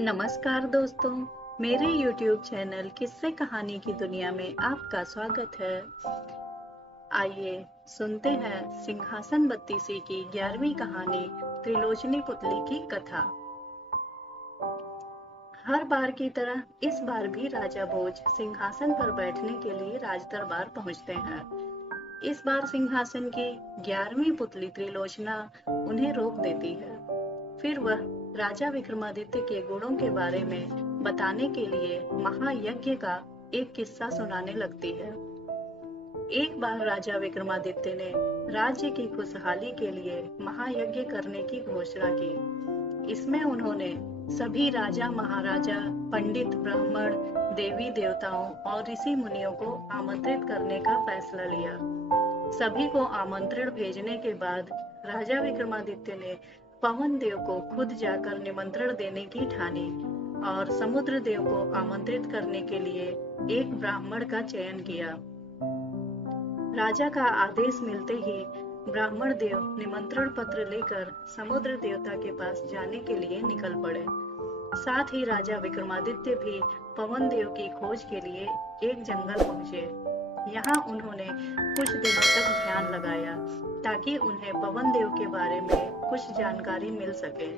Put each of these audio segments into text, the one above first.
नमस्कार दोस्तों, मेरे YouTube चैनल किस्से कहानी की दुनिया में आपका स्वागत है। आइए सुनते हैं सिंहासन बत्तीसी की 11वीं कहानी त्रिलोचनी पुतली की कथा। हर बार की तरह इस बार भी राजा भोज सिंहासन पर बैठने के लिए राज दरबार पहुंचते हैं। इस बार सिंहासन की 11वीं पुतली त्रिलोचना उन्हें रोक देती है। फिर वह राजा विक्रमादित्य के गुणों के बारे में बताने के लिए महायज्ञ का एक किस्सा सुनाने लगती है। एक बार राजा विक्रमादित्य ने राज्य की खुशहाली के लिए महायज्ञ करने की घोषणा की। इसमें उन्होंने सभी राजा महाराजा, पंडित, ब्राह्मण, देवी देवताओं और ऋषि मुनियों को आमंत्रित करने का फैसला लिया। सभी को आमंत्रण भेजने के बाद राजा विक्रमादित्य ने पवन देव को खुद जाकर निमंत्रण देने की ठानी और समुद्र देव को आमंत्रित करने के लिए एक ब्राह्मण का चयन किया। राजा का आदेश मिलते ही ब्राह्मण देव निमंत्रण पत्र लेकर समुद्र देवता के पास जाने के लिए निकल पड़े। साथ ही राजा विक्रमादित्य भी पवन देव की खोज के लिए एक जंगल पहुंचे। यहाँ उन्होंने कुछ दिनों तक ध्यान लगाया ताकि उन्हें पवन देव के बारे में कुछ जानकारी मिल सके।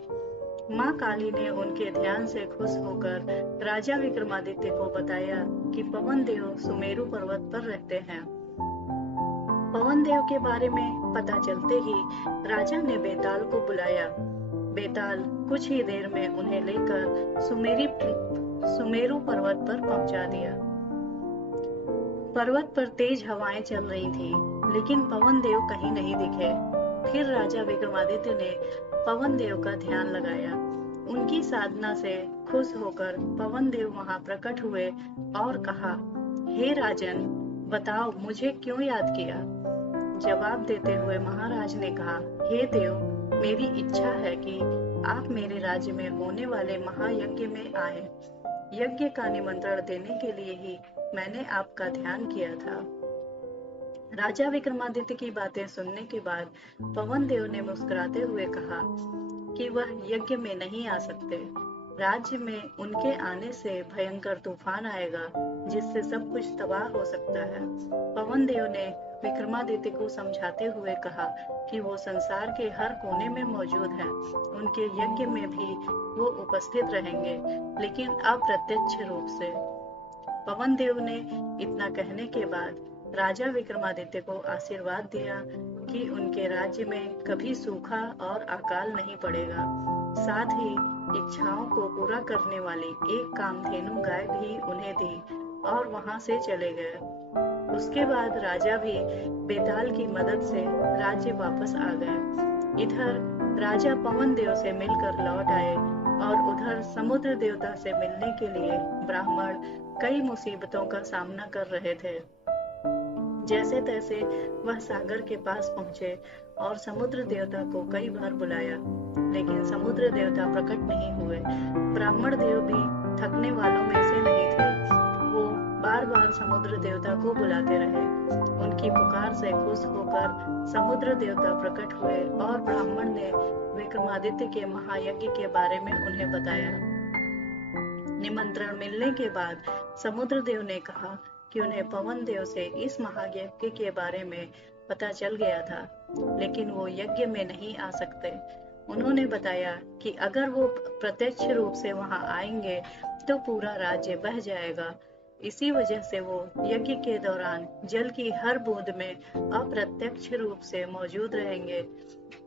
माँ काली ने उनके ध्यान से खुश होकर राजा विक्रमादित्य को बताया कि पवन देव सुमेरु पर्वत पर रहते हैं। पवन देव के बारे में पता चलते ही राजा ने बेताल को बुलाया। बेताल कुछ ही देर में उन्हें लेकर सुमेरु पर्वत पर पहुंचा दिया। पर्वत पर तेज हवाएं चल रही थी, लेकिन पवन देव कहीं नहीं दिखे। फिर राजा विक्रमादित्य ने पवन देव का ध्यान लगाया। उनकी साधना से खुश होकर पवन देव वहां प्रकट हुए और कहा, हे राजन, बताओ मुझे क्यों याद किया? जवाब देते हुए महाराज ने कहा, हे देव, मेरी इच्छा है कि आप मेरे राज्य में होने वाले महायज्ञ में आए। यज्ञ का निमंत्रण देने के लिए ही मैंने आपका ध्यान किया था। राजा विक्रमादित्य की बातें सुनने के बाद पवन देव ने मुस्कुराते हुए कहा कि वह यज्ञ में नहीं आ सकते। राज्य में उनके आने से भयंकर तूफान आएगा, जिससे सब कुछ तबाह हो सकता है। पवन देव ने विक्रमादित्य को समझाते हुए कहा कि वो संसार के हर कोने में मौजूद हैं। उनके यज्ञ में भी वो उपस्थित रहेंगे, लेकिन अप्रत्यक्ष रूप से। पवन देव ने इतना कहने के बाद राजा विक्रमादित्य को आशीर्वाद दिया कि उनके राज्य में कभी सूखा और अकाल नहीं पड़ेगा। साथ ही इच्छाओं को पूरा करने वाली एक कामधेनु गाय भी उन्हें दी और वहां से चले गए। उसके बाद राजा भी बेताल की मदद से राज्य वापस आ गए। इधर राजा पवन देव से मिलकर लौट आए और उधर समुद्र देवता से मिलने के लिए ब्राह्मण कई मुसीबतों का सामना कर रहे थे। जैसे तैसे वह सागर के पास पहुंचे और समुद्र देवता को कई बार बुलाया, लेकिन समुद्र देवता प्रकट नहीं हुए। ब्राह्मण देव भी थकने वालों में से नहीं थे। वो बार बार समुद्र देवता को बुलाते रहे। उनकी पुकार से खुश होकर समुद्र देवता प्रकट हुए और ब्राह्मण ने विक्रमादित्य के महायज्ञ के बारे में उन्हें बताया। निमंत्रण मिलने के बाद समुद्र देव ने कहा कि उन्हें पवन देव से इस महायज्ञ के बारे में पता चल गया था, लेकिन वो यज्ञ में नहीं आ सकते। उन्होंने बताया कि अगर वो प्रत्यक्ष रूप से वहां आएंगे तो पूरा राज्य बह जाएगा। इसी वजह से वो यज्ञ के दौरान जल की हर बूंद में अप्रत्यक्ष रूप से मौजूद रहेंगे।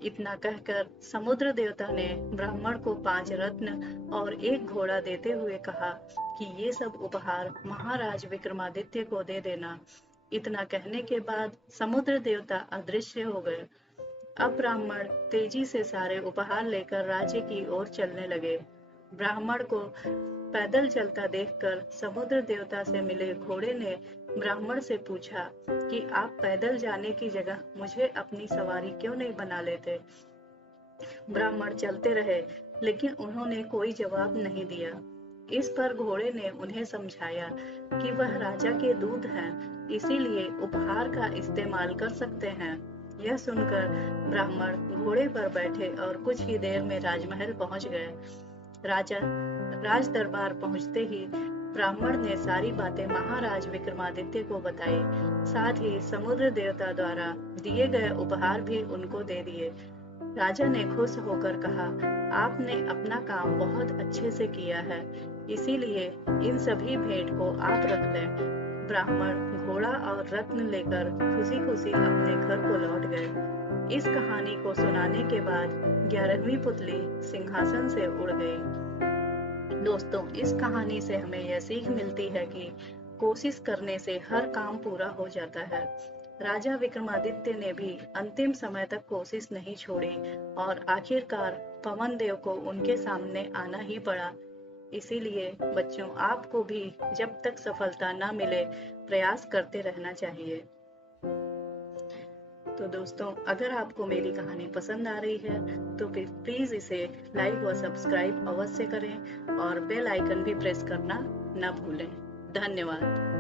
इतना कहकर समुद्र देवता ने ब्राह्मण को 5 रत्न और एक घोड़ा देते हुए कहा कि ये सब उपहार महाराज विक्रमादित्य को दे देना। इतना कहने के बाद समुद्र देवता अदृश्य हो गए। अब ब्राह्मण तेजी से सारे उपहार लेकर राज्य की ओर चलने लगे। ब्राह्मण को पैदल चलता देखकर समुद्र देवता से मिले घोड़े ने ब्राह्मण से पूछा कि आप पैदल जाने की जगह मुझे अपनी सवारी क्यों नहीं बना लेते? ब्राह्मण चलते रहे, लेकिन उन्होंने कोई जवाब नहीं दिया। इस पर घोड़े ने उन्हें समझाया कि वह राजा के दूत हैं, इसीलिए उपहार का इस्तेमाल कर सकते हैं। यह सुनकर ब्राह्मण घोड़े पर बैठे और कुछ ही देर में राजमहल पहुंच गए। राजा राज दरबार पहुंचते ही ब्राह्मण ने सारी बातें महाराज विक्रमादित्य को बताई। साथ ही समुद्र देवता द्वारा दिए गए उपहार भी उनको दे दिए। राजा ने खुश होकर कहा, आपने अपना काम बहुत अच्छे से किया है, इसीलिए इन सभी भेंट को आप रख लें। ब्राह्मण घोड़ा और रत्न लेकर खुशी खुशी अपने घर को लौट गए। इस कहानी को सुनाने के बाद 11वीं पुतली सिंहासन से उड़ गई। दोस्तों, इस कहानी से हमें यह सीख मिलती है कि कोशिश करने से हर काम पूरा हो जाता है। राजा विक्रमादित्य ने भी अंतिम समय तक कोशिश नहीं छोड़ी और आखिरकार पवन देव को उनके सामने आना ही पड़ा। इसीलिए बच्चों, आपको भी जब तक सफलता न मिले प्रयास करते रहना चाहिए। तो दोस्तों, अगर आपको मेरी कहानी पसंद आ रही है तो प्लीज इसे लाइक व सब्सक्राइब अवश्य करें और बेल आइकन भी प्रेस करना न भूलें। धन्यवाद।